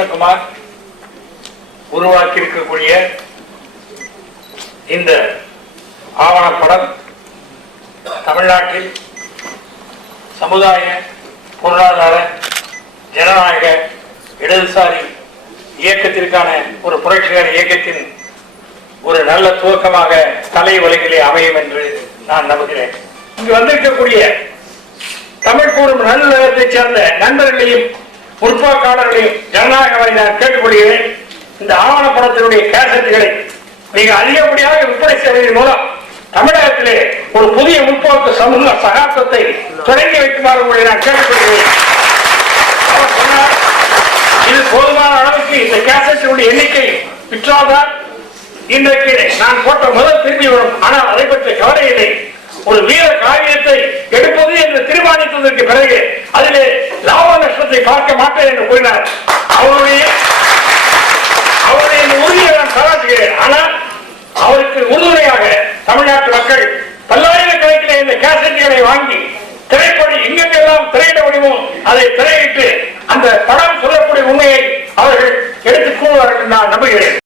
கிருஷ்ணகுமார் உருவாக்கி இருக்கக்கூடிய இந்த ஆவணப்படம் தமிழ்நாட்டில் சமுதாய பொருளாதார ஜனநாயக இடதுசாரி இயக்கத்திற்கான ஒரு புரட்சிகர இயக்கத்தின் ஒரு நல்ல துவக்கமாக தலை உலகிலே அமையும் என்று நான் நம்புகிறேன். இங்கு வந்திருக்கக்கூடிய தமிழ் கூறும் நல்லுலகத்தைச் சேர்ந்த நண்பர்களையும் முற்போக்காளர்களையும் ஜனநாயகമായി நான் கேட்டுக்கொள்கிறேன். இந்த ஆவணப்படத்தினுடைய கேசட்டுகளை மிக அதிகப்படியாக விற்பனை செய்வதன் மூலம் தமிழகத்திலே ஒரு புதிய முற்போக்கு சமூக சகாப்தத்தை தொடங்கி வைக்குமாறு உங்களை நான் கேட்டுக்கொள்கிறேன். அவர் சொன்னார் இது போதுமான அளவுக்கு இந்த கேசட்டினுடைய எண்ணிக்கை விற்றால்தான் இன்றைக்கு நான் போட்ட முதல் திரும்பி வரும். ஆனால் அதை பற்றி கவலை இல்லை. ஒரு வீர காவியத்தை லாப பார்க்க மாட்டேன் என்று கூறினார். அவருடைய அவருடைய உறுதியை நான் பாராட்டுகிறேன் ஆனால் அவருக்கு உறுதுணையாக தமிழ்நாட்டு மக்கள் பல்லாயிரக்கணக்கிலே இந்த கேசட்டுகளை வாங்கி திரைப்படி எங்கெங்கெல்லாம் திரையிட முடியுமோ அதை திரையிட்டு அந்த படம் சொல்லக்கூடிய உண்மையை அவர்கள் எடுத்துக் கூறுவார்கள் நான் நம்புகிறேன்.